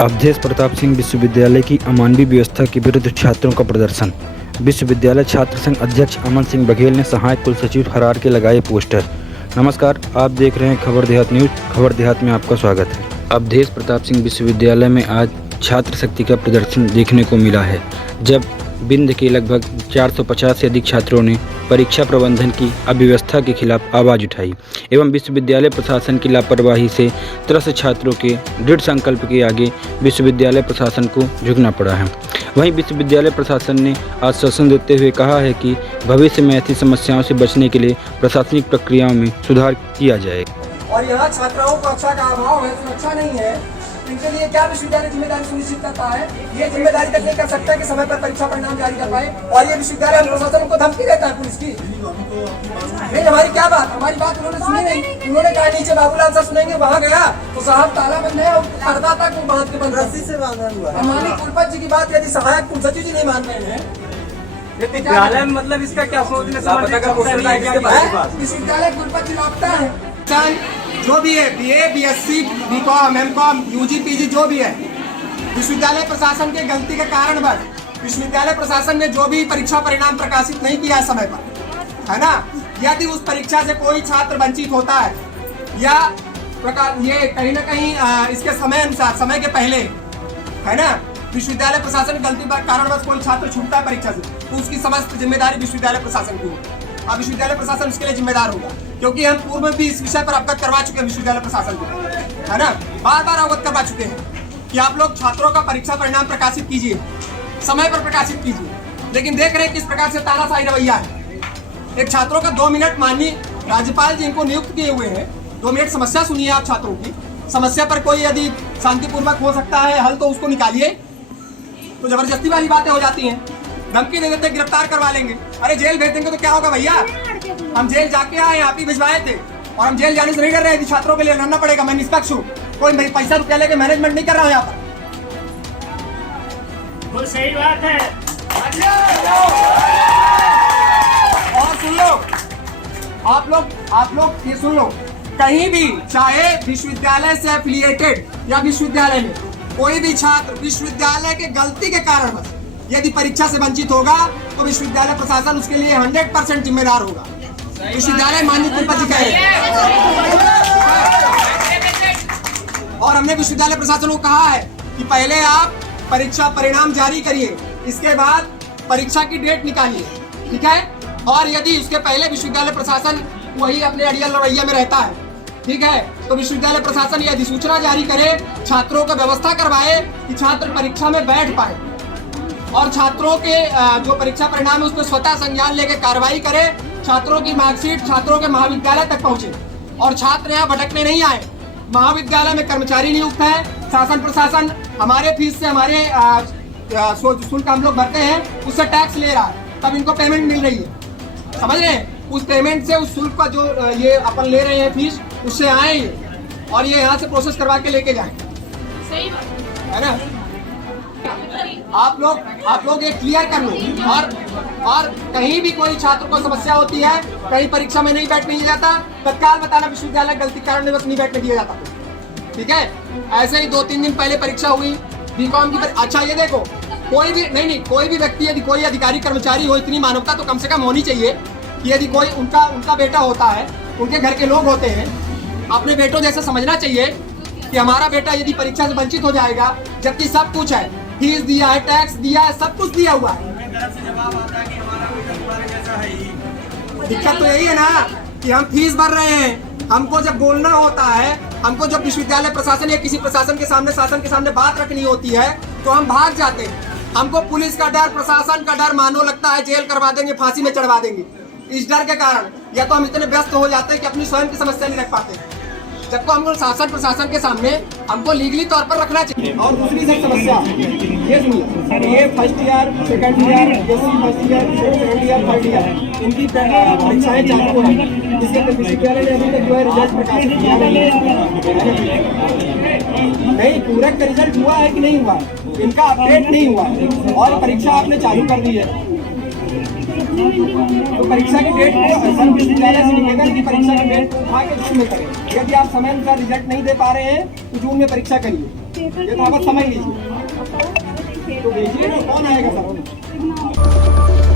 अवधेश प्रताप सिंह विश्वविद्यालय की अमानवीय व्यवस्था के विरुद्ध छात्रों का प्रदर्शन। विश्वविद्यालय छात्र संघ अध्यक्ष अमन सिंह बघेल ने सहायक कुलसचिव फरार के लगाए पोस्टर। नमस्कार, आप देख रहे हैं खबर देहात न्यूज। खबर देहात में आपका स्वागत है। अवधेश प्रताप सिंह विश्वविद्यालय में आज छात्र शक्ति का प्रदर्शन देखने को मिला है, जब बिंद के लगभग 450 से अधिक छात्रों ने परीक्षा प्रबंधन की अव्यवस्था के खिलाफ आवाज़ उठाई एवं विश्वविद्यालय प्रशासन की लापरवाही से त्रस्त छात्रों के दृढ़ संकल्प के आगे विश्वविद्यालय प्रशासन को झुकना पड़ा है। वहीं विश्वविद्यालय प्रशासन ने आश्वासन देते हुए कहा है कि भविष्य में ऐसी समस्याओं से बचने के लिए प्रशासनिक प्रक्रियाओं में सुधार किया जाएगा। और यहाँ छात्राओं को कक्षा का अभाव है, सुरक्षा नहीं है, इनके लिए क्या विश्वविद्यालय जिम्मेदारी सुनिश्चित करता है? ये जिम्मेदारी तक नहीं कर सकता है कि समय पर परीक्षा परिणाम जारी कर पाए, और ये विश्वविद्यालय प्रशासन को धमकी देता है पुलिस की। नहीं, हमारी क्या बात, हमारी बात उन्होंने सुनी नहीं। उन्होंने कहा नीचे बाबूलाल साहब सुनेंगे, वहाँ गया तो साहब ताला बंद है और पर्दा तक वो बांध के रस्सी से बांधा हुआ है। माननीय कुलपति जी की बात यदि सहायक कुलसचिव जी नहीं मान रहे हैं, विद्यालय मतलब इसका क्या सोचने विश्वविद्यालय कुलपति लौटता है। जो भी है, BA, BSc, BCom, MCom, UG, PG जो भी है, विश्वविद्यालय प्रशासन के गलती के कारणवश विश्वविद्यालय प्रशासन ने जो भी परीक्षा परिणाम प्रकाशित नहीं किया समय पर, है ना, यदि उस परीक्षा से कोई छात्र वंचित होता है या प्रकार ये कहीं ना कहीं इसके समय अनुसार, समय के पहले, है ना, विश्वविद्यालय प्रशासन की गलती के कारणवश कोई छात्र छूटता है परीक्षा से, तो उसकी समस्त जिम्मेदारी विश्वविद्यालय प्रशासन की होगी। अब विश्वविद्यालय प्रशासन इसके लिए जिम्मेदार होगा, क्योंकि हम पूर्व में भी इस विषय पर अवगत करवा चुके हैं विश्वविद्यालय प्रशासन को, है ना, बार बार अवगत करवा चुके हैं कि आप लोग छात्रों का परीक्षा परिणाम प्रकाशित कीजिए, समय पर प्रकाशित कीजिए। लेकिन देख रहे हैं किस प्रकार से तानाशाही रवैया है। एक छात्रों का 2 मिनट माननीय राज्यपाल जी इनको नियुक्त किए हुए हैं, 2 मिनट समस्या सुनिए आप छात्रों की। समस्या पर कोई यदि शांतिपूर्वक हो सकता है हल तो उसको निकालिए, तो जबरदस्ती वाली बातें हो जाती हैं। धमकी दे देते, गिरफ्तार करवा लेंगे। अरे जेल भेज देंगे तो क्या होगा भैया? हम जेल जाके आए, आप ही भिजवाए थे, और हम जेल जाने से नहीं डर रहे हैं। छात्रों के लिए लड़ना पड़ेगा। मैं निष्पक्ष हूँ, कोई पैसा रुपया लेके मैनेजमेंट नहीं कर रहा हूँ यहाँ पर। वो सही बात है। और सुन लो, आप लोग ये सुन लो, कहीं भी चाहे विश्वविद्यालय से एफिलिएटेड या विश्वविद्यालय में कोई भी छात्र विश्वविद्यालय के गलती के कारण यदि परीक्षा से वंचित होगा तो विश्वविद्यालय प्रशासन उसके लिए 100% जिम्मेदार होगा। विश्वविद्यालय माननीय कुलपति कह रहे हैं, और हमने विश्वविद्यालय प्रशासन को कहा है कि पहले आप परीक्षा परिणाम जारी करिए, इसके बाद परीक्षा की डेट निकालिए, ठीक है। और यदि उसके पहले विश्वविद्यालय प्रशासन वही अपने अड़ियल रवैया में रहता है, ठीक है, तो विश्वविद्यालय प्रशासन यह अधिसूचना जारी करे, छात्रों को व्यवस्था करवाए कि छात्र परीक्षा में बैठ पाए, और छात्रों के जो परीक्षा परिणाम है उस पर स्वतः संज्ञान लेकर कार्रवाई करे, छात्रों की मार्कशीट छात्रों के महाविद्यालय तक पहुंचे, और छात्र यहाँ भटकने नहीं आए। महाविद्यालय में कर्मचारी नियुक्त है, शासन प्रशासन हमारे फीस से, हमारे शुल्क हम लोग भरते हैं, उससे टैक्स ले रहा है, तब इनको पेमेंट मिल रही है, समझ रहे हैं? उस पेमेंट से, उस शुल्क का जो ये अपन ले रहे हैं फीस, उससे आए ये, और ये यहाँ से प्रोसेस करवा के लेके जाए, सही बात है ना। आप लोग ये क्लियर कर लो। और कहीं भी कोई छात्र को समस्या होती है, कहीं परीक्षा में नहीं बैठने दिया जाता, तत्काल बताना, विश्वविद्यालय गलती कारण बस नहीं बैठने दिया जाता, ठीक है। ऐसे ही 2-3 दिन पहले परीक्षा हुई बीकॉम की। अच्छा ये देखो, कोई भी नहीं, कोई भी व्यक्ति, यदि कोई अधिकारी कर्मचारी हो, इतनी मानवता तो कम से कम होनी चाहिए कि यदि कोई उनका बेटा होता है, उनके घर के लोग होते हैं, अपने बेटों जैसे समझना चाहिए कि हमारा बेटा यदि परीक्षा से वंचित हो जाएगा, जबकि सब कुछ है, फीस दिया है, टैक्स दिया है, सब कुछ दिया हुआ है। दिक्कत तो यही है ना कि हम फीस भर रहे हैं, हमको जब बोलना होता है, हमको जब विश्वविद्यालय प्रशासन या किसी प्रशासन के सामने, शासन के सामने बात रखनी होती है, तो हम भाग जाते हैं। हमको पुलिस का डर, प्रशासन का डर मानो लगता है जेल करवा देंगे, फांसी में चढ़वा देंगे। इस डर के कारण या तो हम इतने व्यस्त हो जाते हैं कि अपनी स्वयं की समस्या नहीं रख पाते, जबको हमको शासन प्रशासन के सामने हमको लीगली तौर पर रखना चाहिए। और दूसरी सर समस्या ये सुनिए, ये first year, second year, first year, second year, third year, इनकी परीक्षाएं चालू है। इसके विश्वविद्यालय ने अभी तक जो है रिजल्ट प्रकाशित किया नहीं, पूरक का रिजल्ट हुआ है कि नहीं हुआ, इनका अपडेट नहीं हुआ, और परीक्षा आपने चालू कर दी है। तो परीक्षा की डेट को सब विश्वविद्यालय से निवेदन की परीक्षा की डेट को उठा के जून में करें। यदि आप समय अनुसार रिजल्ट नहीं दे पा रहे हैं तो जून में परीक्षा करिए। ये तो आप समझ लीजिए तो भेजिए ना, कौन आएगा सर?